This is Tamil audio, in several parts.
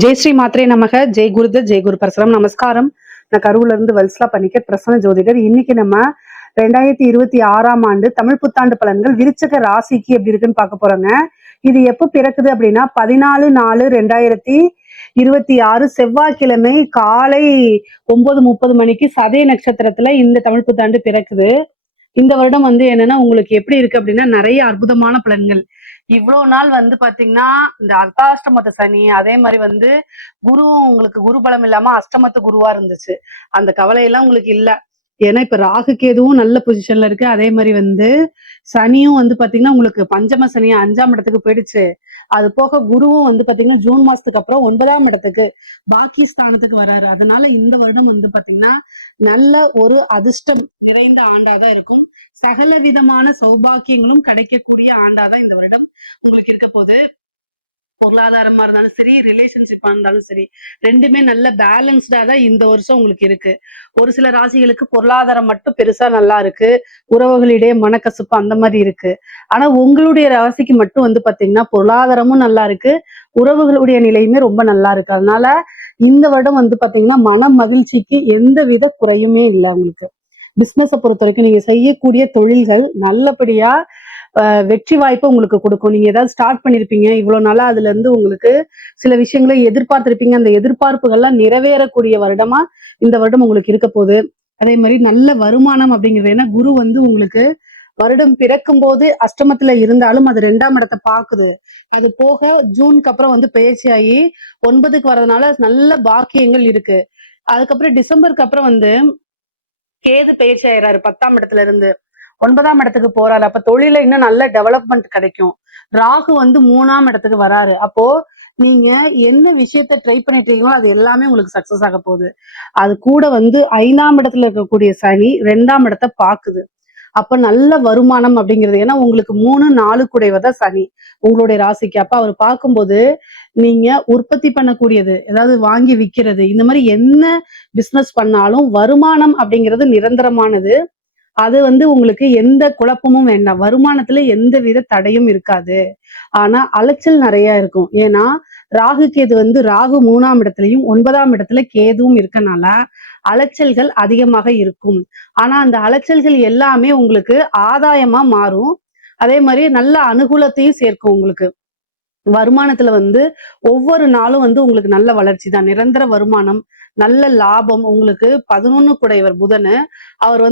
ஜெய் ஸ்ரீ மாத்ரே நமக. ஜெய் குருதத், ஜெய் குரு பரசுராம். நமஸ்காரம். நான் கரூர்ல இருந்து வல்சலா பண்ணிக்க பிரசன்ன ஜோதிடர். இன்னைக்கு நம்ம 2026ஆம் ஆண்டு தமிழ் புத்தாண்டு பலன்கள் விருச்சக ராசிக்கு எப்படி இருக்குன்னு பார்க்க போறோங்க. இது எப்ப பிறக்குது அப்படின்னா 14/4/2026 செவ்வாய்க்கிழமை காலை 9:30 மணிக்கு சதய நட்சத்திரத்துல இந்த தமிழ் புத்தாண்டு பிறக்குது. இந்த வருடம் என்னன்னா உங்களுக்கு எப்படி இருக்கு அப்படின்னா நிறைய அற்புதமான பலன்கள். இவ்வளவு நாள் பாத்தீங்கன்னா இந்த அர்த்தாஷ்டமத்து சனி, அதே மாதிரி குருவும் உங்களுக்கு குரு பலம் இல்லாம அஷ்டமத்து குருவா இருந்துச்சு. அந்த கவலையெல்லாம் உங்களுக்கு இல்ல. ஏன்னா இப்ப ராகு கேதுவும் நல்ல பொசிஷன்ல இருக்கு. அதே மாதிரி சனியும் பாத்தீங்கன்னா உங்களுக்கு பஞ்சம சனி 5ஆம் இடத்துக்கு போயிடுச்சு. அது போக குருவும் பாத்தீங்கன்னா ஜூன் மாசத்துக்கு அப்புறம் 9ஆம் இடத்துக்கு பாக்கி ஸ்தானத்துக்கு வராரு. அதனால இந்த வருடம் பாத்தீங்கன்னா நல்ல ஒரு அதிர்ஷ்டம் நிறைந்த ஆண்டாதான் இருக்கும். சகல விதமான சௌபாக்கியங்களும் கிடைக்கக்கூடிய ஆண்டாதான் இந்த வருடம் உங்களுக்கு இருக்க போது. பொருளாதாரமா இருந்தாலும் சரி, ரிலேஷன்ஷிப்பா இருந்தாலும் சரி, ரெண்டுமே நல்ல பேலன்ஸ்டா தான் இந்த வருஷம் உங்களுக்கு இருக்கு. ஒரு சில ராசிகளுக்கு பொருளாதாரம் மட்டும் பெருசா நல்லா இருக்கு, உறவுகளிடையே மனக்கசப்பு அந்த மாதிரி இருக்கு. ஆனா உங்களுடைய ராசிக்கு மட்டும் பாத்தீங்கன்னா பொருளாதாரமும் நல்லா இருக்கு, உறவுகளுடைய நிலையுமே ரொம்ப நல்லா இருக்கு. அதனால இந்த வருடம் பாத்தீங்கன்னா மன மகிழ்ச்சிக்கு எந்த வித குறையுமே இல்லை. உங்களுக்கு பிசினஸை பொறுத்த வரைக்கும் நீங்க செய்யக்கூடிய தொழில்கள் நல்லபடியா வெற்றி வாய்ப்பை உங்களுக்கு கொடுக்கும். நீங்க ஏதாவது ஸ்டார்ட் பண்ணிருப்பீங்க இவ்வளவு நாளா, அதுல இருந்து உங்களுக்கு சில விஷயங்களை எதிர்பார்த்திருப்பீங்க. அந்த எதிர்பார்ப்புகள்லாம் நிறைவேறக்கூடிய வருடமா இந்த வருடம் உங்களுக்கு இருக்க போகுது. அதே மாதிரி நல்ல வருமானம் அப்படிங்கிறது, ஏன்னா குரு உங்களுக்கு வருடம் பிறக்கும் போது அஷ்டமத்துல இருந்தாலும் அது 2ஆம் இடத்தை பாக்குது. அது போக ஜூனுக்கு அப்புறம் பயிற்சியாகி 9க்கு வர்றதுனால நல்ல பாக்கியங்கள் இருக்கு. அதுக்கப்புறம் டிசம்பருக்கு அப்புறம் கேது பயிற்சி ஆயிடுறாரு 10ஆம் இடத்துல இருந்து 9ஆம் இடத்துக்கு போறாரு. அப்ப தொழில இன்னும் நல்ல டெவலப்மெண்ட் கிடைக்கும். ராகு 3ஆம் இடத்துக்கு வராரு. அப்போ நீங்க என்ன விஷயத்த ட்ரை பண்ணிட்டு இருக்கீங்களோ அது எல்லாமே உங்களுக்கு சக்சஸ் ஆக போகுது. அது கூட 5ஆம் இடத்துல இருக்கக்கூடிய சனி 2ஆம் இடத்தை பாக்குது. அப்ப நல்ல வருமானம் அப்படிங்கிறது, ஏன்னா உங்களுக்கு 3, 4 குடைவதான் சனி உங்களுடைய ராசிக்கு. அப்ப அவர் பார்க்கும்போது நீங்க உற்பத்தி பண்ணக்கூடியது, ஏதாவது வாங்கி விற்கிறது, இந்த மாதிரி என்ன பிசினஸ் பண்ணாலும் வருமானம் அப்படிங்கிறது நிரந்தரமானது. அது உங்களுக்கு எந்த குழப்பமும் வேண்டாம். வருமானத்துல எந்த வித தடையும் இருக்காது. ஆனா அலைச்சல் நிறைய இருக்கும். ஏன்னா ராகு கேது ராகு 3ஆம் இடத்துலயும் 9ஆம் இடத்துல கேதுவும் இருக்கனால அலைச்சல்கள் அதிகமாக இருக்கும். ஆனா அந்த அலைச்சல்கள் எல்லாமே உங்களுக்கு ஆதாயமா மாறும். அதே மாதிரி நல்ல அனுகூலத்தையும் சேர்க்கும். உங்களுக்கு வருமானத்துல ஒவ்வொரு நாளும் உங்களுக்கு நல்ல வளர்ச்சி தான். நிரந்தர வருமானம், நல்ல லாபம். உங்களுக்கு 11 குடைவர் புதனு, அவர்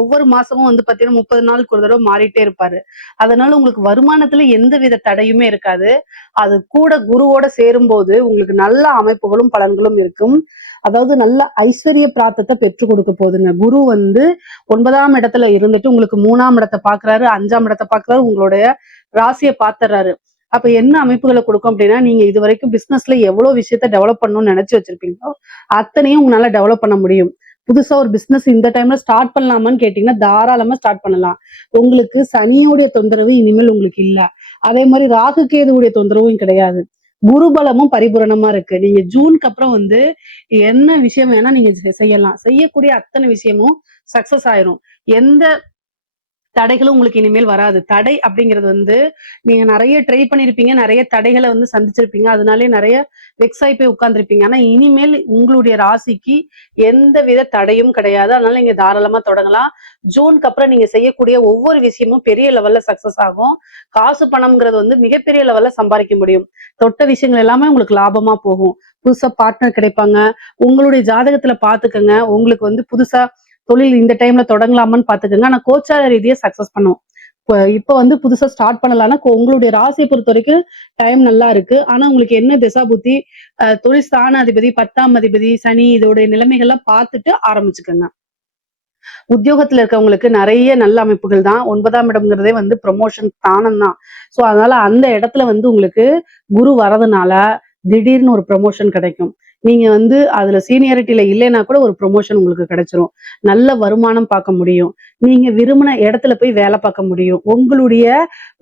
ஒவ்வொரு மாசமும் பாத்தீங்கன்னா 30 நாளுக்கு ஒரு தடவை மாறிட்டே இருப்பாரு. அதனால உங்களுக்கு வருமானத்துல எந்த வித தடையுமே இருக்காது. அது கூட குருவோட சேரும் போது உங்களுக்கு நல்ல அமைப்புகளும் பலன்களும் இருக்கும். அதாவது நல்ல ஐஸ்வர்ய பிராப்தத்தை பெற்று கொடுக்க போகுதுங்க. குரு 9ஆம் இடத்துல இருந்துட்டு உங்களுக்கு 3ஆம் இடத்தை பாக்குறாரு, 5ஆம் இடத்தை பாக்குறாரு, உங்களுடைய ராசியை பாத்துறாரு. அப்ப என்ன அமைப்புகளை கொடுக்கும் அப்படின்னா, நீங்க இது வரைக்கும் பிசினஸ்ல எவ்வளவு விஷயத்த டெவலப் பண்ணணும்னு நினைச்சு வச்சிருப்பீங்களோ அத்தனையும் உங்களால டெவலப் பண்ண முடியும். புதுசா ஒரு பிசினஸ் இந்த டைம்ல ஸ்டார்ட் பண்ணலாமான்னு கேட்டீங்கன்னா தாராளமா ஸ்டார்ட் பண்ணலாம். உங்களுக்கு சனியோடைய தொந்தரவு இனிமேல் உங்களுக்கு இல்ல. அதே மாதிரி ராகு கேதுவுடைய தொந்தரவும் கிடையாது. குருபலமும் பரிபூரணமா இருக்கு. நீங்க ஜூனுக்கு அப்புறம் என்ன விஷயம் வேணா நீங்க செய்யலாம். செய்யக்கூடிய அத்தனை விஷயமும் சக்சஸ் ஆயிரும். எந்த தடைகளும் உங்களுக்கு இனிமேல் வராது. தடை அப்படிங்கிறது நீங்க நிறைய ட்ரை பண்ணிருப்பீங்க, நிறைய தடைகளை சந்திச்சிருப்பீங்க, அதனாலே நிறைய வெக்ஸ் ஆகி போய் உட்கார்ந்துருப்பீங்க. ஆனா இனிமேல் உங்களுடைய ராசிக்கு எந்த வித தடையும் கிடையாது. அதனால நீங்க தாராளமா தொடங்கலாம். ஜூனுக்கு அப்புறம் நீங்க செய்யக்கூடிய ஒவ்வொரு விஷயமும் பெரிய லெவல்ல சக்சஸ் ஆகும். காசு பணம்ங்கிறது மிகப்பெரிய லெவல்ல சம்பாதிக்க முடியும். தொட்ட விஷயங்கள் எல்லாமே உங்களுக்கு லாபமா போகும். புதுசா பார்ட்னர் கிடைப்பாங்க. உங்களுடைய ஜாதகத்துல பாத்துக்கங்க. உங்களுக்கு புதுசா தொழில் இந்த டைம்ல தொடங்கலாமான்னு பாத்துக்கோங்க. ஆனா கோச்சார ரீதியா சக்சஸ் பண்ணும். இப்ப புதுசா ஸ்டார்ட் பண்ணலாம்னா உங்களுடைய ராசியை பொறுத்த வரைக்கும் டைம் நல்லா இருக்கு. ஆனா உங்களுக்கு என்ன திசா புத்தி, தொழில் ஸ்தான அதிபதி, 10ஆம் அதிபதி, சனி, இதோடைய நிலைமைகள்லாம் பார்த்துட்டு ஆரம்பிச்சுக்கோங்க. உத்தியோகத்துல இருக்கவங்களுக்கு நிறைய நல்ல அமைப்புகள் தான். 9ஆம் இடம்ங்கிறதே ப்ரொமோஷன் ஸ்தானம் தான். சோ அதனால அந்த இடத்துல உங்களுக்கு குரு வரதுனால திடீர்னு ஒரு ப்ரொமோஷன் கிடைக்கும். நீங்க அதுல சீனியாரிட்டியில இல்லைன்னா கூட ஒரு ப்ரொமோஷன் உங்களுக்கு கிடைச்சிரும். நல்ல வருமானம் பார்க்க முடியும். நீங்க விரும்பின இடத்துல போய் வேலை பார்க்க முடியும். உங்களுடைய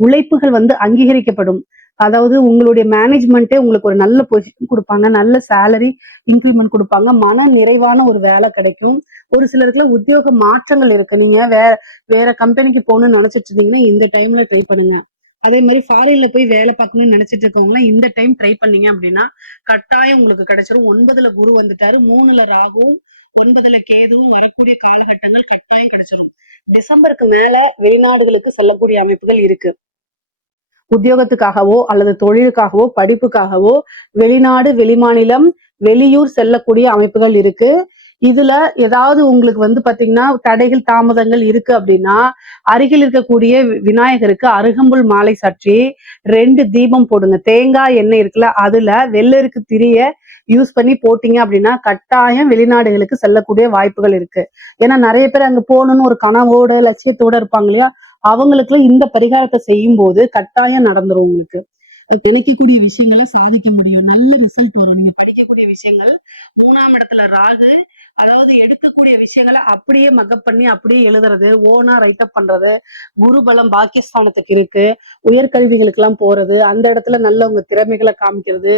உழைப்புகள் அங்கீகரிக்கப்படும். அதாவது உங்களுடைய மேனேஜ்மெண்ட்டே உங்களுக்கு ஒரு நல்ல பொசிஷன் கொடுப்பாங்க, நல்ல சேலரி இன்க்ரிமெண்ட் கொடுப்பாங்க, மன நிறைவான ஒரு வேலை கிடைக்கும். ஒரு சிலருக்குள்ள உத்தியோக மாற்றங்கள் இருக்கு. நீங்க வேற கம்பெனிக்கு போகணும்னு நினைச்சிட்டு இருந்தீங்கன்னா இந்த டைம்ல ட்ரை பண்ணுங்க. அதே மாதிரி ஃபாரின்ல போய் வேலை பார்க்கணும்னு நினைச்சிட்டு இருக்கவங்களாம் இந்த டைம் ட்ரை பண்ணீங்க அப்படின்னா கட்டாயம் உங்களுக்கு கிடைச்சிரும். 9ல குரு வந்துட்டாரு, 3ல ராகுவும் 9ல கேதுவும் வரக்கூடிய காலகட்டங்கள் கட்டாயம் கிடைச்சிரும். டிசம்பருக்கு மேல வெளிநாடுகளுக்கு செல்லக்கூடிய அமைப்புகள் இருக்கு. உத்தியோகத்துக்காகவோ அல்லது தொழிலுக்காகவோ படிப்புக்காகவோ வெளிநாடு, வெளிமாநிலம், வெளியூர் செல்லக்கூடிய அமைப்புகள் இருக்கு. இதுல ஏதாவது உங்களுக்கு வந்து பாத்தீங்கன்னா தடைகள், தாமதங்கள் இருக்கு அப்படின்னா அருகில் இருக்கக்கூடிய விநாயகருக்கு அருகம்புல் மாலை சாற்றி 2 தீபம் போடுங்க. தேங்காய் எண்ணெய் இருக்குல்ல, அதுல வெள்ளருக்கு திரிய யூஸ் பண்ணி போட்டீங்க அப்படின்னா கட்டாயம் வெளிநாடுகளுக்கு செல்லக்கூடிய வாய்ப்புகள் இருக்கு. ஏன்னா நிறைய பேர் அங்க போகணும்னு ஒரு கனவோட லட்சியத்தோட இருப்பாங்க இல்லையா, அவங்களுக்கு இந்த பரிகாரத்தை செய்யும் போது கட்டாயம் நடந்துரும். உங்களுக்கு நினைக்கக்கூடிய விஷயங்களை சாதிக்க முடியும், நல்ல ரிசல்ட் வரும். நீங்க படிக்கக்கூடிய விஷயங்கள் 3ஆம் இடத்துல ராகு, அதாவது எடுக்கக்கூடிய விஷயங்களை அப்படியே மக்கப் பண்ணி அப்படியே எழுதுறது, ஓனா ரைட்டப் பண்றது, குருபலம் பாக்கியஸ்தானத்துக்கு இருக்கு. உயர்கல்விகளுக்கு எல்லாம் போறது, அந்த இடத்துல நல்ல உங்க திறமைகளை காமிக்கிறது,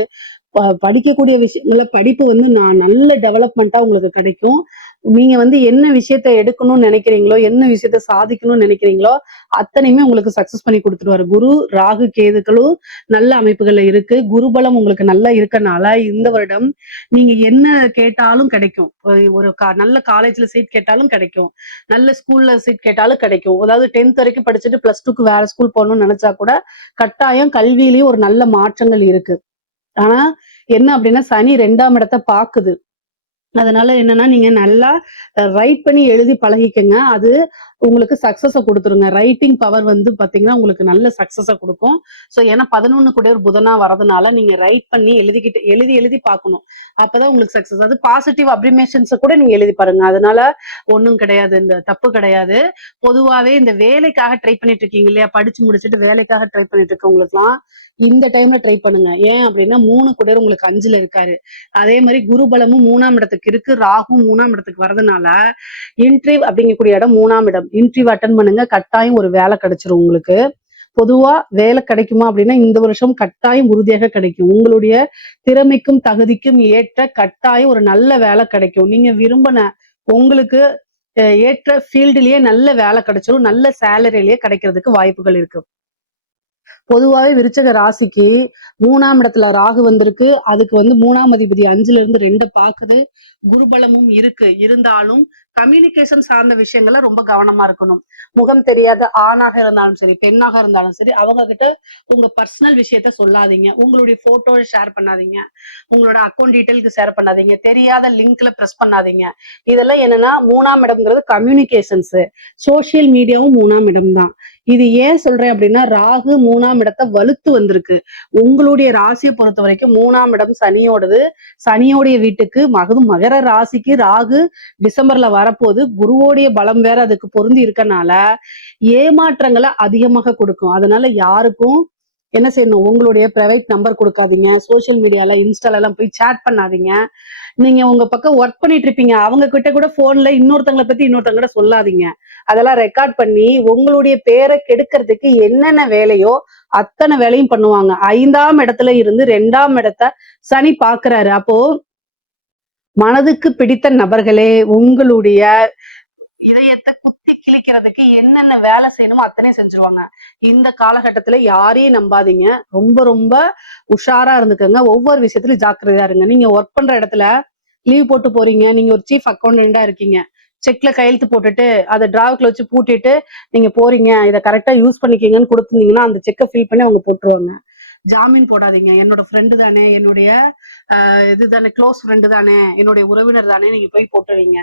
படிக்கக்கூடிய விஷயங்கள படிப்பு வந்து நான் நல்ல டெவலப்மெண்ட்டா உங்களுக்கு கிடைக்கும். நீங்க வந்து என்ன விஷயத்த எடுக்கணும்னு நினைக்கிறீங்களோ, என்ன விஷயத்த சாதிக்கணும்னு நினைக்கிறீங்களோ அத்தனையுமே உங்களுக்கு சக்சஸ் பண்ணி கொடுத்துருவாரு. குரு, ராகு, கேதுக்களும் நல்ல அமைப்புகள்ல இருக்கு. குருபலம் உங்களுக்கு நல்லா இருக்கனால இந்த வருடம் நீங்க என்ன கேட்டாலும் கிடைக்கும். ஒரு நல்ல காலேஜ்ல சீட் கேட்டாலும் கிடைக்கும், நல்ல ஸ்கூல்ல சீட் கேட்டாலும் கிடைக்கும். அதாவது 10th வரைக்கும் படிச்சுட்டு +2க்கு வேற ஸ்கூல் போகணும்னு நினைச்சா கூட கட்டாயம் கல்வியிலேயே ஒரு நல்ல மாற்றங்கள் இருக்கு. ஆனா என்ன அப்படின்னா சனி 2ஆம் இடத்தை பாக்குது. அதனால என்னன்னா நீங்க நல்லா ரைட் பண்ணி எழுதி பழகிக்கங்க. அது உங்களுக்கு சக்சஸ கொடுத்துருங்க. ரைட்டிங் பவர் வந்து பாத்தீங்கன்னா உங்களுக்கு நல்ல சக்சஸ கொடுக்கும். ஸோ ஏன்னா 11 கூட ஒரு புதனா வரதுனால நீங்க ரைட் பண்ணி எழுதி பார்க்கணும். அப்பதான் உங்களுக்கு சக்சஸ். அது பாசிட்டிவ் அப்ரிமேஷன்ஸை கூட நீங்க எழுதி பாருங்க. அதனால ஒண்ணும் கிடையாது, இந்த தப்பு கிடையாது. பொதுவாவே இந்த வேலைக்காக ட்ரை பண்ணிட்டு இருக்கீங்க இல்லையா, படிச்சு முடிச்சுட்டு வேலைக்காக ட்ரை பண்ணிட்டு இருக்கவங்களுக்குலாம் இந்த டைம்ல ட்ரை பண்ணுங்க. ஏன் அப்படின்னா 3 கூட உங்களுக்கு 5ல இருக்காரு. அதே மாதிரி குருபலமும் 3ஆம் இடத்துக்கு இருக்கு, ராகும் 3ஆம் இடத்துக்கு வரதுனால இன்டர்வியூ அப்படிங்கக்கூடிய இடம் 3ஆம் இடம். இன்டர்வியூ அட்டன் பண்ணுங்க, கட்டாயம் ஒரு வேலை கிடைச்சிரும் உங்களுக்கு. பொதுவா வேலை கிடைக்குமா அப்படின்னா இந்த வருஷம் கட்டாயம் உறுதியாக கிடைக்கும். உங்களுடைய திறமைக்கும் தகுதிக்கும் ஏற்ற கட்டாயம் ஒரு நல்ல வேலை கிடைக்கும். நீங்க விரும்பின உங்களுக்கு ஏற்ற ஃபீல்டுலயே நல்ல வேலை கிடைச்சிரும், நல்ல சேலரியிலேயே கிடைக்கிறதுக்கு வாய்ப்புகள் இருக்கு. பொதுவாவே விருச்சக ராசிக்கு 3ஆம் இடத்துல ராகு வந்திருக்கு. அதுக்கு வந்து 3ஆம் அதிபதி 5ல இருந்து 2 பாக்குது. குருபலமும் இருக்கு. இருந்தாலும் கம்யூனிகேஷன் சார்ந்த விஷயங்கள்ல ரொம்ப கவனமா இருக்கணும். முகம் தெரியாத ஆணாக இருந்தாலும் சரி, பெண்ணாக இருந்தாலும் சரி, அவங்க கிட்ட உங்க பர்சனல் விஷயத்த சொல்லாதீங்க. உங்களுடைய போட்டோ ஷேர் பண்ணாதீங்க, உங்களோட அக்கௌண்ட் டீடைல்க்கு ஷேர் பண்ணாதீங்க, தெரியாத லிங்க்ல பிரஸ் பண்ணாதீங்க. இதெல்லாம் என்னன்னா 3ஆம் இடம்ங்கிறது கம்யூனிகேஷன்ஸ். சோசியல் மீடியாவும் 3ஆம் இடம் தான். இது ஏன் சொல்றேன் அப்படின்னா ராகு 3ஆம் இடத்தை வலுத்து வந்திருக்கு. உங்களுடைய ராசியை பொறுத்த வரைக்கும் 3ஆம் இடம் சனியோடது. சனியோடைய வீட்டுக்கு மகர ராசிக்கு ராகு டிசம்பர்ல வரப்போது. குருவோடைய பலம் வேற அதுக்கு பொருந்தி இருக்கனால ஏமாற்றங்களை அதிகமாக கொடுக்கும். அதனால யாருக்கும் என்ன செய்யணும், உங்களுடைய பிரைவேட் நம்பர் கொடுக்காதீங்க, சோசியல் மீடியால இன்ஸ்டால எல்லாம் போய் சேட் பண்ணாதீங்க. நீங்க உங்க பக்கம் ஒர்க் பண்ணிட்டு இருப்பீங்க, அவங்க கிட்ட கூட போன்ல இன்னொருத்தவங்களை பத்தி இன்னொருத்தவங்க சொல்லாதீங்க. அதெல்லாம் ரெக்கார்ட் பண்ணி உங்களுடைய பேரை கெடுக்கிறதுக்கு என்னென்ன வேலையோ அத்தனை வேலையும் பண்ணுவாங்க. 5ஆம் இடத்துல இருந்து 2ஆம் இடத்தை சனி பாக்குறாரு. அப்போ மனதுக்கு பிடித்த நபர்களே உங்களுடைய இதயத்தை குத்தி கிழிக்கிறதுக்கு என்னென்ன வேலை செய்யணுமோ அத்தனை செஞ்சிருவாங்க. இந்த காலகட்டத்துல யாரையும் நம்பாதீங்க, ரொம்ப ரொம்ப உஷாரா இருந்துக்கங்க. ஒவ்வொரு விஷயத்திலும் ஜாக்கிரதையா இருங்க. நீங்க ஒர்க் பண்ற இடத்துல லீவ் போட்டு போறீங்க, நீங்க ஒரு சீஃப் அக்கௌண்டண்டா இருக்கீங்க, செக்ல கையெழுத்து போட்டுட்டு அதை டிராவுக்குள்ள வச்சு பூட்டிட்டு நீங்க போறீங்க, இதை கரெக்டா யூஸ் பண்ணிக்கீங்கன்னு கொடுத்துருந்தீங்கன்னா அந்த செக்கை ஃபில் பண்ணி அவங்க போட்டுருவாங்க. ஜாமீன் போடாதீங்க. என்னோட ஃப்ரெண்டு தானே, என்னுடைய இதுதானே, க்ளோஸ் ஃப்ரெண்டு தானே, என்னுடைய உறவினர் தானே, நீங்க போய் போட்டுவீங்க.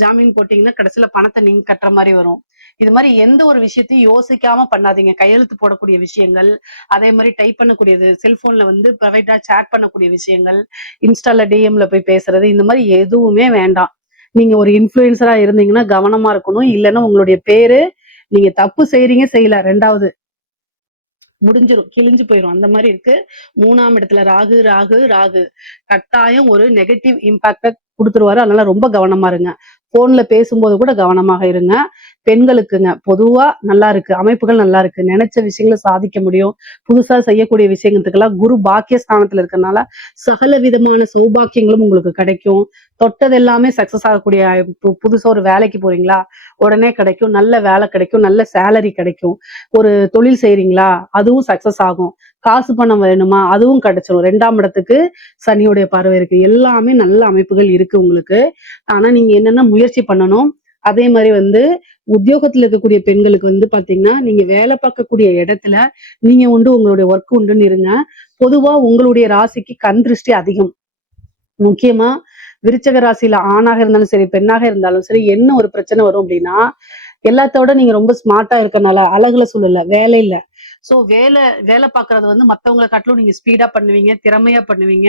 ஜாமீன் போட்டீங்கன்னா கடைசியில பணத்தை நீங்க கட்டுற மாதிரி வரும். இது மாதிரி எந்த ஒரு விஷயத்தையும் யோசிக்காம பண்ணாதீங்க. கையெழுத்து போடக்கூடிய விஷயங்கள், அதே மாதிரி டைப் பண்ணக்கூடியது, செல்போன்ல வந்து ப்ரைவேட்டா சேட் பண்ணக்கூடிய விஷயங்கள், இன்ஸ்டால டிஎம்ல போய் பேசுறது, இந்த மாதிரி எதுவுமே வேண்டாம். நீங்க ஒரு இன்ஃபுளுசரா இருந்தீங்கன்னா கவனமா இருக்கணும். இல்லைன்னா உங்களுடைய பேரு நீங்க தப்பு செய்யறீங்க செய்யல, 2வது முடிஞ்சிரும், கிழிஞ்சு போயிடும். அந்த மாதிரி இருக்கு. 3ஆம் இடத்துல ராகு ராகு ராகு கட்டாயம் ஒரு நெகட்டிவ் இம்பாக்ட கொடுத்துருவாரு. அதனால ரொம்ப கவனமா இருங்க. போன்ல பேசும்போது கூட கவனமாக இருங்க. பெண்களுக்குங்க பொதுவா நல்லா இருக்கு, அமைப்புகள் நல்லா இருக்கு, நினைச்ச விஷயங்களை சாதிக்க முடியும். புதுசா செய்யக்கூடிய விஷயத்துக்கெல்லாம் குரு பாக்கிய ஸ்தானத்துல இருக்கறனால சகல விதமான சௌபாக்கியங்களும் உங்களுக்கு கிடைக்கும். தொட்டது எல்லாமே சக்சஸ் ஆகக்கூடிய புதுசா ஒரு வேலைக்கு போறீங்களா, உடனே கிடைக்கும், நல்ல வேலை கிடைக்கும், நல்ல சேலரி கிடைக்கும். ஒரு தொழில் செய்றீங்களா, அதுவும் சக்சஸ் ஆகும். காசு பணம் வேணுமா, அதுவும் கிடைச்சிரும். 2ஆம் இடத்துக்கு சனியுடைய பார்வை இருக்கு. எல்லாமே நல்ல அமைப்புகள் இருக்கு உங்களுக்கு. ஆனா நீங்க என்னன்னா முயற்சி பண்ணணும். அதே மாதிரி உத்தியோகத்துல இருக்கக்கூடிய பெண்களுக்கு பாத்தீங்கன்னா, நீங்க வேலை பார்க்கக்கூடிய இடத்துல நீங்க உண்டு, உங்களுடைய ஒர்க் உண்டுன்னு இருங்க. பொதுவா உங்களுடைய ராசிக்கு கண் திருஷ்டி அதிகம். முக்கியமா விருச்சக ராசியில ஆணாக இருந்தாலும் சரி, பெண்ணாக இருந்தாலும் சரி, என்ன ஒரு பிரச்சனை வரும் அப்படின்னா, எல்லாத்தோட நீங்க ரொம்ப ஸ்மார்ட்டா இருக்கனால, அழகுல சொல்லல, வேலையில. சோ வேலை பார்க்கறது மத்தவங்கள காட்டிலும் நீங்க ஸ்பீடா பண்ணுவீங்க, திறமையா பண்ணுவீங்க.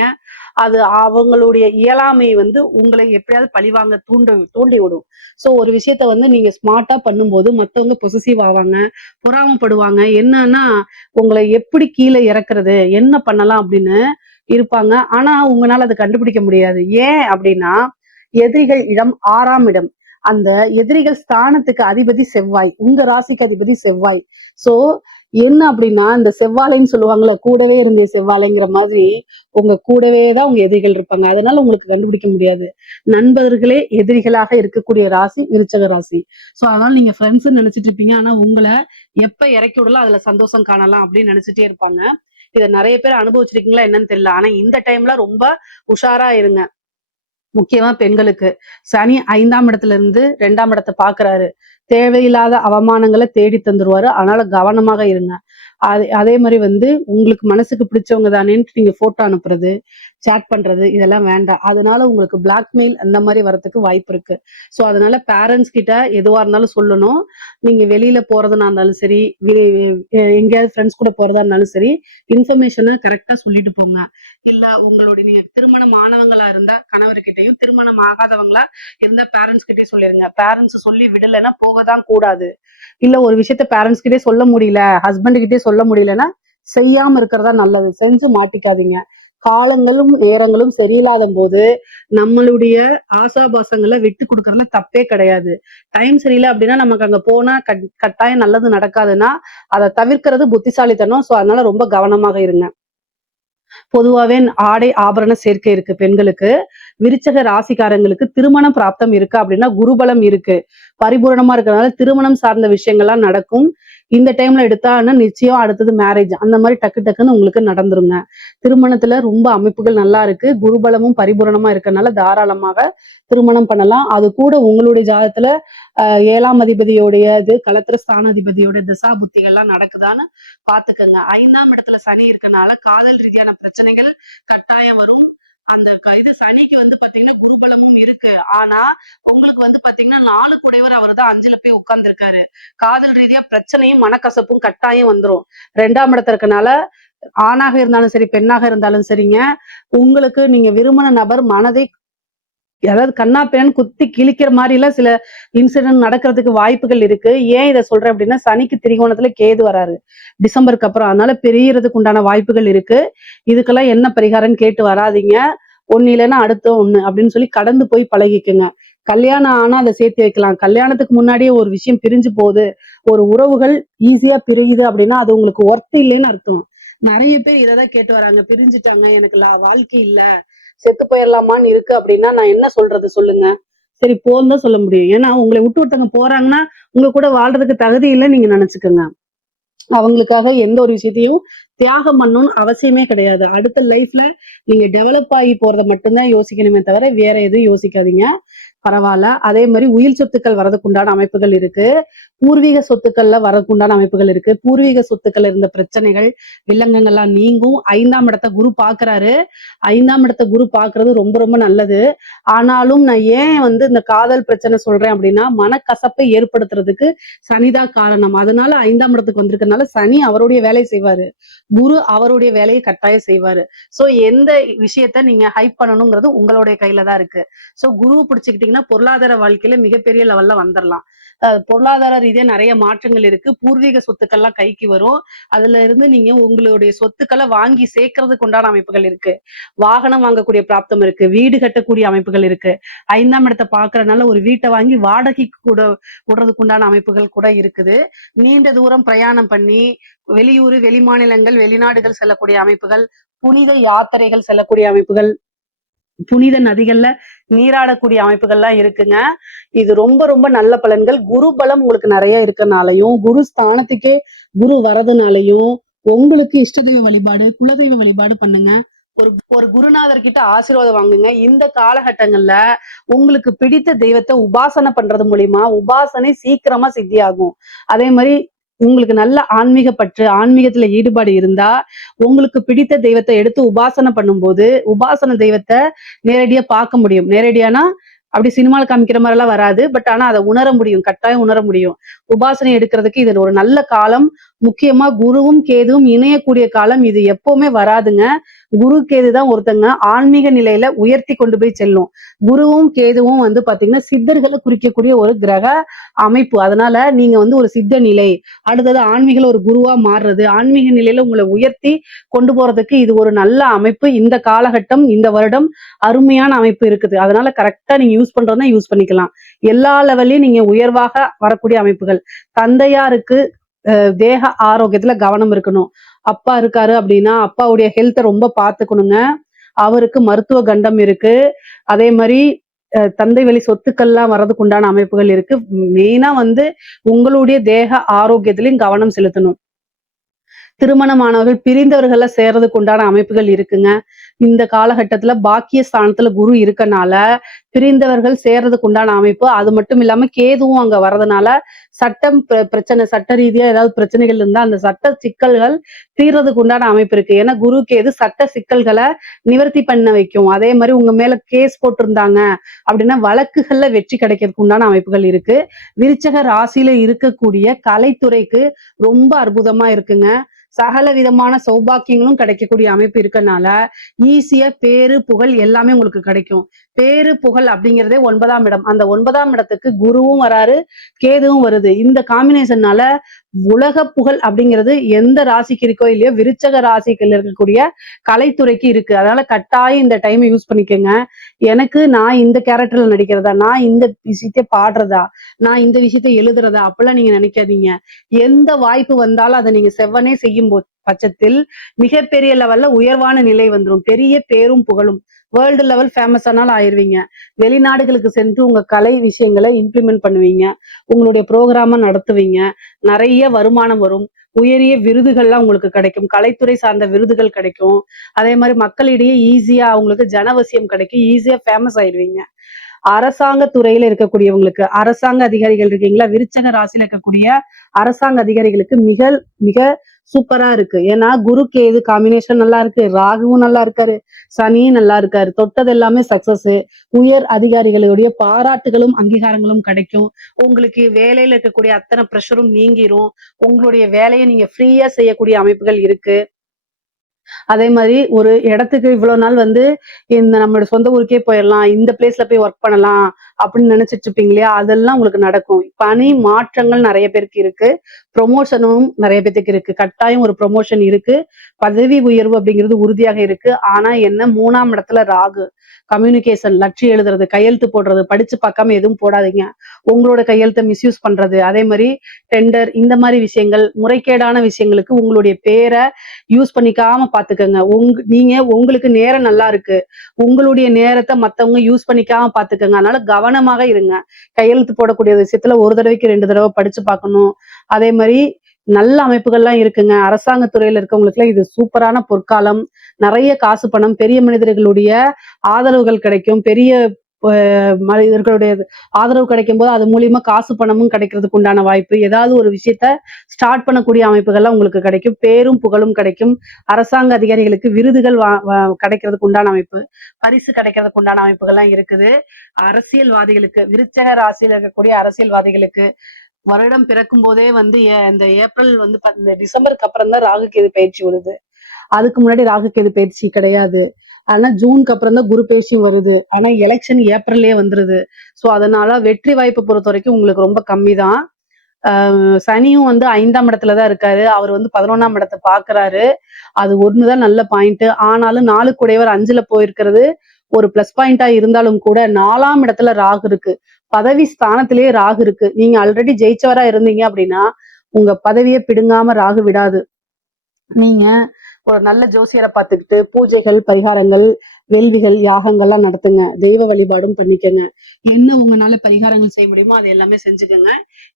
அது அவங்களுடைய இயலாமை உங்களை எப்படியாவது பழிவாங்க தூண்டி விடும். சோ ஒரு விஷயத்த நீங்க ஸ்மார்ட்டா பண்ணும்போது மத்தவங்க பொசசிவ் ஆவாங்க, பொறாமப்படுவாங்க. என்னன்னா உங்களை எப்படி கீழே இறக்குறது, என்ன பண்ணலாம் அப்படின்னு இருப்பாங்க. ஆனா உங்களால அதை கண்டுபிடிக்க முடியாது. ஏன் அப்படின்னா, எதிரிகள் இடம் 6ஆம் இடம். அந்த எதிரிகள் ஸ்தானத்துக்கு அதிபதி செவ்வாய், உங்க ராசிக்கு அதிபதி செவ்வாய். சோ என்ன அப்படின்னா, இந்த செவ்வாழைன்னு சொல்லுவாங்கல்ல, கூடவே இருந்த செவ்வாழைங்கிற மாதிரி உங்க கூடவே தான் உங்க எதிரிகள் இருப்பாங்க. அதனால உங்களுக்கு கண்டுபிடிக்க முடியாது. நண்பர்களே எதிரிகளாக இருக்கக்கூடிய ராசி விருச்சக ராசி. சோ அதனால நீங்க ஃப்ரெண்ட்ஸ் நினைச்சிட்டு இருப்பீங்க. ஆனா உங்களை எப்ப இறக்கி விடலாம் அதுல சந்தோஷம் காணலாம் அப்படின்னு நினைச்சிட்டே இருப்பாங்க. இதை நிறைய பேர் அனுபவிச்சிருக்கீங்களா என்னன்னு தெரியல. ஆனா இந்த டைம்ல ரொம்ப உஷாரா இருங்க. முக்கியமா பெண்களுக்கு சனி 5ஆம் இடத்துல இருந்து 2ஆம் இடத்தை பாக்குறாரு. தேவையில்லாத அவமானங்களை தேடி தந்துருவாரு. அதனால கவனமாக இருங்க. அதே மாதிரி உங்களுக்கு மனசுக்கு பிடிச்சவங்க தானேன்னு நீங்க போட்டோ அனுப்புறது, சேட் பண்றது இதெல்லாம் வேண்டாம். அதனால உங்களுக்கு பிளாக்மெயில் அந்த மாதிரி வரதுக்கு வாய்ப்பு இருக்கு. சோ அதனால பேரண்ட்ஸ் கிட்ட எதுவா இருந்தாலும் சொல்லணும். நீங்க வெளியில போறதுனா இருந்தாலும் சரி, எங்கேயாவது ஃப்ரெண்ட்ஸ் கூட போறதா இருந்தாலும் சரி, இன்ஃபர்மேஷனை கரெக்டா சொல்லிட்டு போங்க. இல்ல உங்களுடைய நீங்க திருமணம் ஆனவங்களா இருந்தா கணவர்கிட்டையும், திருமணம் ஆகாதவங்களா இருந்தா பேரண்ட்ஸ் கிட்டயும் சொல்லிருங்க. பேரண்ட்ஸ் சொல்லி விடலைன்னா போகதான் கூடாது. இல்ல ஒரு விஷயத்த பேரண்ட்ஸ் கிட்டே சொல்ல முடியல, ஹஸ்பண்ட் கிட்டே சொல்ல முடியலன்னா செய்யாம இருக்கிறதா நல்லது. செஞ்சு மாட்டிக்காதீங்க. காலங்களும் நேரங்களும் சரியில்லாத போது நம்மளுடைய ஆசாபாசங்களை விட்டு கொடுக்கறதுல தப்பே கிடையாது. டைம் சரியில்லை அப்படின்னா நமக்கு அங்க போனா கட்டாயம் நல்லது நடக்காதுன்னா அதை தவிர்க்கிறது புத்திசாலித்தனம். சோ அதனால ரொம்ப கவனமாக இருங்க. பொதுவாவே ஆடை ஆபரண சேர்க்கை இருக்கு பெண்களுக்கு. விருச்சக ராசிக்காரங்களுக்கு திருமணம் பிராப்தம் இருக்கு அப்படின்னா குருபலம் இருக்கு, பரிபூரணமா இருக்கிறதுனால திருமணம் சார்ந்த விஷயங்கள்லாம் நடக்கும். இந்த டைம்ல எடுத்தான்னா நிச்சயம் அடுத்தது மேரேஜ் அந்த மாதிரி டக்கு டக்குன்னு உங்களுக்கு நடந்துருங்க. திருமணத்துல ரொம்ப அமைப்புகள் நல்லா இருக்கு. குருபலமும் பரிபூரணமா இருக்கனால தாராளமாக திருமணம் பண்ணலாம். அது கூட உங்களுடைய ஜாதகத்துல 7ஆம் அதிபதியோடைய களத்திர ஸ்தானாதிபதியோட திசா புத்திகள்லாம் நடக்குதான்னு பாத்துக்கங்க. 5ஆம் இடத்துல சனி இருக்கனால காதல் ரீதியான பிரச்சனைகள் கட்டாயம் வரும். அந்த இது சனிக்கு பாத்தீங்கன்னா குருபலமும் இருக்கு. ஆனா உங்களுக்கு பாத்தீங்கன்னா 4 குடைவர் அவர் தான் 5ல போய் உட்கார்ந்து இருக்காரு. காதல் ரீதியா பிரச்சனையும் மனக்கசப்பும் கட்டாயம் வந்துரும். 2ஆம் இடத்துல இருக்கனால ஆணாக இருந்தாலும் சரி, பெண்ணாக இருந்தாலும் சரிங்க, உங்களுக்கு நீங்க விரும்பின நபர் மனதை அதாவது கண்ணா பின்னான்னு குத்தி கிழிக்கிற மாதிரி எல்லாம் சில இன்சிடென்ட் நடக்கிறதுக்கு வாய்ப்புகள் இருக்கு. ஏன் இதை சொல்றேன் அப்படின்னா, சனிக்கு திரிகோணத்துல கேது வராரு டிசம்பருக்கு அப்புறம். அதனால பிரியறதுக்கு உண்டான வாய்ப்புகள் இருக்கு. இதுக்கெல்லாம் என்ன பரிகாரம்னு கேட்டு வராதீங்க. ஒண்ணு இல்லைன்னா அடுத்த ஒண்ணு அப்படின்னு சொல்லி கடந்து போய் பழகிக்குங்க. கல்யாணம் ஆனா அதை சேர்த்து வைக்கலாம். கல்யாணத்துக்கு முன்னாடியே ஒரு விஷயம் பிரிஞ்சு போகுது, ஒரு உறவுகள் ஈஸியா பிரியுது அப்படின்னா அது உங்களுக்கு ஒர்த் இல்லைன்னு அர்த்தம். நிறைய பேர் இதைதான் கேட்டு வராங்க, பிரிஞ்சுட்டாங்க, எனக்கு வாழ்க்கை இல்ல, செத்து போயிடலாமான்னு இருக்கு அப்படின்னா நான் என்ன சொல்றது சொல்லுங்க. சரி போன்னு தான் சொல்ல முடியும். ஏன்னா உங்களை விட்டு ஒருத்தவங்க போறாங்கன்னா உங்க கூட வாழ்றதுக்கு தகுதி இல்லைன்னு நீங்க நினைச்சுக்கோங்க. அவங்களுக்காக எந்த ஒரு விஷயத்தையும் தியாகம் பண்ணணும்னு அவசியமே கிடையாது. அடுத்த லைஃப்ல நீங்க டெவலப் ஆகி போறதை மட்டும்தான் யோசிக்கணுமே தவிர வேற எதுவும் யோசிக்காதீங்க. பரவாயில்ல. அதே மாதிரி உயிர் சொத்துக்கள் வரதுக்கு உண்டான அமைப்புகள் இருக்கு. பூர்வீக சொத்துக்கள்ல வரதுக்கு உண்டான அமைப்புகள் இருக்கு. பூர்வீக சொத்துக்கள் இருந்த பிரச்சனைகள் வில்லங்கங்கள்லாம் நீங்கும். 5ஆம் இடத்தை குரு பாக்குறாரு. 5ஆம் இடத்தை குரு பாக்குறது ரொம்ப ரொம்ப நல்லது. ஆனாலும் நான் ஏன் இந்த காதல் பிரச்சனை சொல்றேன் அப்படின்னா, மனக்கசப்பை ஏற்படுத்துறதுக்கு சனிதான் காரணம். அதனால 5ஆம் இடத்துக்கு வந்திருக்கனால சனி அவருடைய வேலையை செய்வாரு, குரு அவருடைய வேலையை கட்டாயம் செய்வாரு. சோ எந்த விஷயத்த நீங்க ஹைப் பண்ணணுங்கிறது உங்களுடைய கையில தான் இருக்கு. சோ குருவை பிடிச்சுக்கிட்டீங்கன்னா பாத்தீங்கன்னா பொருளாதார வாழ்க்கையில மிகப்பெரிய லெவல்ல வந்துடலாம். பொருளாதார ரீதியா நிறைய மாற்றங்கள் இருக்கு. பூர்வீக சொத்துக்கள்லாம் கைக்கு வரும். அதுல இருந்து நீங்க உங்களுடைய சொத்துக்களை வாங்கி சேர்க்கறதுக்கு உண்டான அமைப்புகள் இருக்கு. வாகனம் வாங்கக்கூடிய பிராப்தம் இருக்கு. வீடு கட்டக்கூடிய அமைப்புகள் இருக்கு. 5ஆம் இடத்தை பாக்குறதுனால ஒரு வீட்டை வாங்கி வாடகைக்கு கூட விடுறதுக்கு உண்டான அமைப்புகள் கூட இருக்குது. நீண்ட தூரம் பிரயாணம் பண்ணி வெளியூர், வெளிமாநிலங்கள், வெளிநாடுகள் செல்லக்கூடிய அமைப்புகள், புனித யாத்திரைகள் செல்லக்கூடிய அமைப்புகள், புனித நதிகள்ல நீராடக்கூடிய அமைப்புகள்லாம் இருக்குங்க. இது ரொம்ப ரொம்ப நல்ல பலன்கள். குரு பலம் உங்களுக்கு நிறைய இருக்கனாலையும், குரு ஸ்தானத்துக்கே குரு வரதுனாலையும் உங்களுக்கு இஷ்ட தெய்வ வழிபாடு, குலதெய்வ வழிபாடு பண்ணுங்க. ஒரு குருநாதர் கிட்ட ஆசீர்வாதம் வாங்குங்க. இந்த காலகட்டங்கள்ல உங்களுக்கு பிடித்த தெய்வத்தை உபாசனை பண்றது மூலியமா உபாசனை சீக்கிரமா சித்தியாகும். அதே மாதிரி உங்களுக்கு நல்ல ஆன்மீக பற்று, ஆன்மீகத்துல ஈடுபாடு இருந்தா உங்களுக்கு பிடித்த தெய்வத்தை எடுத்து உபாசனை பண்ணும்போது உபாசன தெய்வத்தை நேரடியா பார்க்க முடியும். நேரடியானா அப்படி சினிமால காமிக்கிற மாதிரி எல்லாம் வராது. பட் ஆனா அதை உணர முடியும், கட்டாயம் உணர முடியும். உபாசனை எடுக்கிறதுக்கு இது ஒரு நல்ல காலம். முக்கியமா குருவும் கேதுவும் இணையக்கூடிய காலம். இது எப்பவுமே வராதுங்க. குரு கேது தான் ஒருத்தங்க ஆன்மீக நிலையில உயர்த்தி கொண்டு போய் செல்லும். குருவும் கேதுவும் வந்து பாத்தீங்கன்னா சித்தர்களை குறிக்கக்கூடிய ஒரு கிரக அமைப்பு. அதனால நீங்க வந்து ஒரு சித்த நிலை, அடுத்தது ஆன்மீக ஒரு குருவா மாறுறது, ஆன்மீக நிலையில உங்களை உயர்த்தி கொண்டு போறதுக்கு இது ஒரு நல்ல அமைப்பு. இந்த காலகட்டம், இந்த வருடம் அருமையான அமைப்பு இருக்குது. அதனால கரெக்டா நீங்க யூஸ் பண்றதுன்னா யூஸ் பண்ணிக்கலாம். எல்லா லெவல்லையும் நீங்க உயர்வாக வரக்கூடிய அமைப்புகள். தந்தையாருக்கு தேக ஆரோக்கியத்துல கவனம் இருக்கணும். அப்பா இருக்காரு அப்படின்னா அப்பாவுடைய ஹெல்த்தை ரொம்ப பார்த்துக்கணுங்க. அவருக்கு மருத்துவ கண்டம் இருக்கு. அதே மாதிரி தந்தை வழி சொத்துக்கள்லாம் வர்றதுக்கு உண்டான அமைப்புகள் இருக்கு. மெயினா வந்து உங்களுடைய தேக ஆரோக்கியத்திலையும் கவனம் செலுத்தணும். திருமணமானவர்கள் பிரிந்தவர்கள சேர்றதுக்கு உண்டான அமைப்புகள் இருக்குங்க. இந்த காலகட்டத்துல பாக்கிய ஸ்தானத்துல குரு இருக்கனால பிரிந்தவர்கள் சேர்றதுக்கு உண்டான அமைப்பு. அது மட்டும் இல்லாம கேதுவும் அங்க வர்றதுனால சட்டம் பிரச்சனை, சட்ட ரீதியா ஏதாவது பிரச்சனைகள் இருந்தா அந்த சட்ட சிக்கல்கள் தீர்றதுக்கு உண்டான அமைப்பு இருக்கு. ஏன்னா குரு கேது சட்ட சிக்கல்களை நிவர்த்தி பண்ண வைக்கும். அதே மாதிரி உங்க மேல கேஸ் போட்டிருந்தாங்க அப்படின்னா வழக்குகள்ல வெற்றி கிடைக்கிறதுக்கு உண்டான அமைப்புகள் இருக்கு. விருச்சக ராசியில இருக்கக்கூடிய கலைத்துறைக்கு ரொம்ப அற்புதமா இருக்குங்க. சகல விதமான சௌபாக்கியங்களும் கிடைக்கக்கூடிய அமைப்பு இருக்கனால ஈஸியா பேரு புகழ் எல்லாமே உங்களுக்கு கிடைக்கும். பேரு புகழ் அப்படிங்கிறதே 9ஆம் இடம். அந்த 9ஆம் இடத்துக்கு குருவும் வராரு, கேதுவும் வருது. இந்த காம்பினேஷன்னால உலக புகழ் அப்படிங்கிறது எந்த ராசிக்கு இருக்கோ இல்லையோ விருச்சக ராசிக்கு இருக்கக்கூடிய கலைத்துறைக்கு இருக்கு. அதனால கட்டாயம் இந்த டைம் யூஸ் பண்ணிக்கோங்க. நான் இந்த கேரக்டர்ல நடிக்கிறதா, நான் இந்த விஷயத்த பாடுறதா, நான் இந்த விஷயத்த எழுதுறதா அப்படிலாம் நீங்க நினைக்காதீங்க. எந்த வாய்ப்பு வந்தாலும் அதை நீங்க செவ்வனே செய்யும் பட்சத்தில் மிகப்பெரிய லெவல்ல உயர்வான நிலை வந்துடும். பெரிய பேரும் புகழும் வேர்ல்டு லெவல் ஃபேமஸ் ஆனாலும் ஆயிருவீங்க. வெளிநாடுகளுக்கு சென்று உங்க கலை விஷயங்களை இம்ப்ளிமெண்ட் பண்ணுவீங்க. உங்களுடைய ப்ரோக்ராம நடத்துவீங்க. நிறைய வருமானம் வரும். உயரிய விருதுகள்லாம் உங்களுக்கு கிடைக்கும். கலைத்துறை சார்ந்த விருதுகள் கிடைக்கும். அதே மாதிரி மக்களிடையே ஈஸியா அவங்களுக்கு ஜனவசியம் கிடைக்கும். ஈஸியா ஃபேமஸ் ஆயிடுவீங்க. அரசாங்க துறையில இருக்கக்கூடியவங்களுக்கு, அரசாங்க அதிகாரிகள் இருக்கீங்களா, விருச்சக ராசியில இருக்கக்கூடிய அரசாங்க அதிகாரிகளுக்கு மிக மிக சூப்பரா இருக்கு. ஏன்னா குரு கேது காம்பினேஷன் நல்லா இருக்கு, ராகுவும் நல்லா இருக்காரு, சனியும் நல்லா இருக்காரு. தொட்டது எல்லாமே சக்சஸ். உயர் அதிகாரிகளுடைய பாராட்டுகளும் அங்கீகாரங்களும் கிடைக்கும். உங்களுக்கு வேலையில இருக்கக்கூடிய அத்தனை ப்ரெஷரும் நீங்கிரும். உங்களுடைய வேலையை நீங்க ஃப்ரீயா செய்யக்கூடிய அமைப்புகள் இருக்கு. அதே மாதிரி ஒரு இடத்துக்கு இவ்வளவு நாள் வந்து இந்த நம்மளோட சொந்த ஊருக்கே போயிடலாம், இந்த பிளேஸ்ல போய் ஒர்க் பண்ணலாம் அப்படின்னு நினைச்சிட்டு இருப்பீங்க இல்லையா, அதெல்லாம் உங்களுக்கு நடக்கும். பணி மாற்றங்கள் நிறைய பேருக்கு இருக்கு. ப்ரொமோஷனும் நிறைய பேருக்கு இருக்கு. கட்டாயம் ஒரு ப்ரொமோஷன் இருக்கு. பதவி உயர்வு அப்படிங்கிறது உறுதியாக இருக்கு. ஆனா என்ன, 3ஆம் இடத்துல ராகு. கம்யூனிகேஷன், லட்சியம் எழுதுறது, கையெழுத்து போடுறது, படிச்சு பார்க்காம எதுவும் போடாதீங்க. உங்களோட கையெழுத்தை மிஸ்யூஸ் பண்றது, அதே மாதிரி டெண்டர், இந்த மாதிரி விஷயங்கள், முறைகேடான விஷயங்களுக்கு உங்களுடைய பேரை யூஸ் பண்ணிக்காம பாத்துக்கோங்க. உங்களுக்கு நேரம் நல்லா இருக்கு, உங்களுடைய நேரத்தை மத்தவங்க யூஸ் பண்ணிக்காம பாத்துக்கோங்க. அதனால கவனமாக இருங்க. கையெழுத்து போடக்கூடிய விஷயத்துல ஒரு தடவைக்கு 2 தடவை படிச்சு பார்க்கணும். அதே மாதிரி நல்ல அமைப்புகள்லாம் இருக்குங்க. அரசாங்க துறையில இருக்கவங்களுக்கு எல்லாம் இது சூப்பரான பொற்காலம். நிறைய காசு பணம், பெரிய மனிதர்களுடைய ஆதரவுகள் கிடைக்கும். பெரிய மனிதர்களுடைய ஆதரவு கிடைக்கும் போது அது மூலியமா காசு பணமும் கிடைக்கிறதுக்கு உண்டான வாய்ப்பு. ஏதாவது ஒரு விஷயத்த ஸ்டார்ட் பண்ணக்கூடிய அமைப்புகள்லாம் உங்களுக்கு கிடைக்கும். பேரும் புகழும் கிடைக்கும். அரசாங்க அதிகாரிகளுக்கு விருதுகள் கிடைக்கிறதுக்கு உண்டான அமைப்பு, பரிசு கிடைக்கிறதுக்கு உண்டான அமைப்புகள்லாம் இருக்குது. அரசியல்வாதிகளுக்கு, விருச்சக ராசியில இருக்கக்கூடிய அரசியல்வாதிகளுக்கு வருடம் பிறக்கும் போதே வந்து இந்த ஏப்ரல் வந்து இந்த டிசம்பருக்கு அப்புறம் தான் ராகு கேது பயிற்சி வருது. அதுக்கு முன்னாடி ராகு கேது பயிற்சி கிடையாது. ஆனா ஜூனுக்கு அப்புறம் தான் குரு பேசியும் வருது. ஆனா எலெக்ஷன் ஏப்ரல்லே வந்துருது. சோ அதனால வெற்றி வாய்ப்பு பொறுத்த வரைக்கும் உங்களுக்கு ரொம்ப கம்மி தான். சனியும் வந்து 5ஆம் இடத்துல தான் இருக்காரு. அவர் வந்து 11ஆம் இடத்த பார்க்குறாரு. அது ஒண்ணுதான் நல்ல பாயிண்ட். ஆனாலும் 4 கூடையவர் 5ல போயிருக்கிறது ஒரு பிளஸ் பாயிண்டா இருந்தாலும் கூட 4ஆம் இடத்துல ராகு இருக்கு. பதவி ஸ்தானத்திலேயே ராகு இருக்கு. நீங்க ஆல்ரெடி ஜெயிச்சவரா இருந்தீங்க அப்படின்னா, உங்க பதவிய பிடுங்காம ராகு விடாது. நீங்க ஒரு நல்ல ஜோசியரை பார்த்துக்கிட்டு பூஜைகள், பரிகாரங்கள், வேள்விகள், யாகங்கள்லாம் நடத்துங்க. தெய்வ வழிபாடும் பண்ணிக்கங்க. என்ன உங்களால பரிகாரங்கள் செய்ய முடியுமோ அது எல்லாமே செஞ்சுக்கோங்க.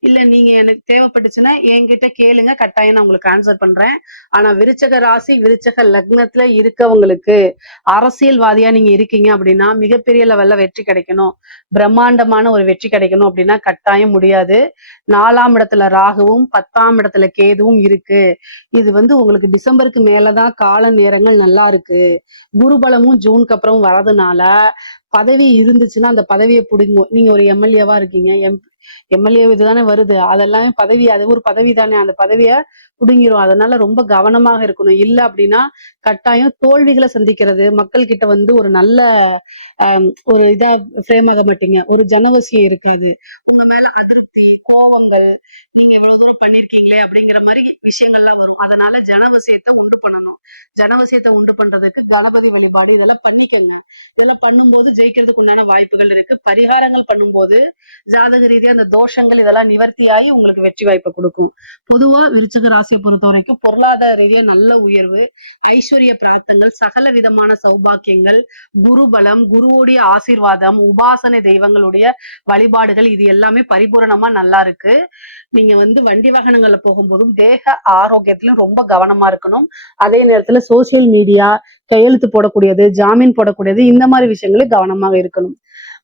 இல்ல நீங்க எனக்கு தேவைப்பட்டுச்சுன்னா என்கிட்ட கேளுங்க, கட்டாயம் நான் உங்களுக்கு ஆன்சர் பண்றேன். ஆனா விருச்சக ராசி, விருச்சக லக்னத்துல இருக்கவங்களுக்கு அரசியல்வாதியா நீங்க இருக்கீங்க அப்படின்னா மிகப்பெரிய லெவல்ல வெற்றி கிடைக்கணும், பிரம்மாண்டமான ஒரு வெற்றி கிடைக்கணும் அப்படின்னா கட்டாயம் முடியாது. 4ஆம் இடத்துல ராகுவும் 10ஆம் இடத்துல கேதுவும் இருக்கு. இது வந்து உங்களுக்கு டிசம்பருக்கு மேலதான் கால நேரங்கள் நல்லா இருக்கு. குருபலமும் ஜூனுக்கு அப்புறம் வரதுனால பதவி இருந்துச்சுன்னா அந்த பதவியை பிடுங்கும். நீங்க ஒரு எம்எல்ஏவா இருக்கீங்க, எம்எல்ஏ இதுதானே வருது, அதெல்லாமே பதவி, அது ஒரு பதவி தானே, அந்த பதவிய புடுங்கிரும். அதனால ரொம்ப கவனமாக இருக்கணும். இல்ல அப்படின்னா கட்டாயம் தோல்விகளை சந்திக்கிறது, மக்கள் கிட்ட வந்து ஒரு நல்ல ஒரு இதா ஃப்ரேம் ஆக மாட்டீங்க. ஒரு ஜனவசியம் இருக்காது. உங்க மேல அதிருப்தி, கோவங்கள், நீங்க இவ்வளவு தூரம் பண்ணிருக்கீங்களே அப்படிங்கிற மாதிரி விஷயங்கள்லாம் வரும். அதனால ஜனவசியத்தை உண்டு பண்ணணும். ஜனவசியத்தை உண்டு பண்றதுக்கு கணபதி வழிபாடு இதெல்லாம் பண்ணிக்கங்க. இதெல்லாம் பண்ணும்போது ஜெயிக்கிறதுக்கு உண்டான வாய்ப்புகள் இருக்கு. பரிகாரங்கள் பண்ணும்போது ஜாதக ரீதியா அந்த தோஷங்கள் இதெல்லாம் நிவர்த்தியாகி உங்களுக்கு வெற்றி வாய்ப்பை கொடுக்கும். பொதுவா விருச்சக ராசியை பொறுத்த வரைக்கும் பொருளாதார ரீதியா நல்ல உயர்வு, ஐஸ்வர்ய பிராப்தங்கள், சகல விதமான சௌபாக்கியங்கள், குருபலம், குருவுடைய ஆசீர்வாதம், உபாசனை தெய்வங்களுடைய வழிபாடுகள், இது எல்லாமே பரிபூரணமா நல்லா இருக்கு. நீங்க வந்து வண்டி வாகனங்கள்ல போகும்போதும் தேக ஆரோக்கியத்திலும் ரொம்ப கவனமா இருக்கணும். அதே நேரத்துல சோசியல் மீடியா, கையெழுத்து போடக்கூடியது, ஜாமீன் போடக்கூடியது, இந்த மாதிரி விஷயங்களும் கவனமாக இருக்கணும்.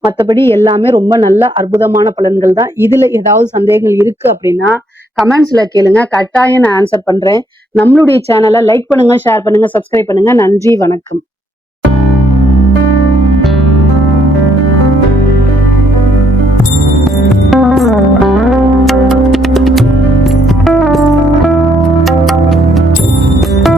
மற்றபடி எல்லாமே ரொம்ப நல்ல அற்புதமான பலன்கள் தான். இதுல ஏதாவது சந்தேகங்கள் இருக்கு அப்படின்னா கமெண்ட்ஸ்ல கேளுங்க, கட்டாயம் நான் ஆன்சர் பண்றேன். நம்மளுடைய சேனலை லைக் பண்ணுங்க, ஷேர் பண்ணுங்க, சப்ஸ்கிரைப் பண்ணுங்க. நன்றி, வணக்கம்.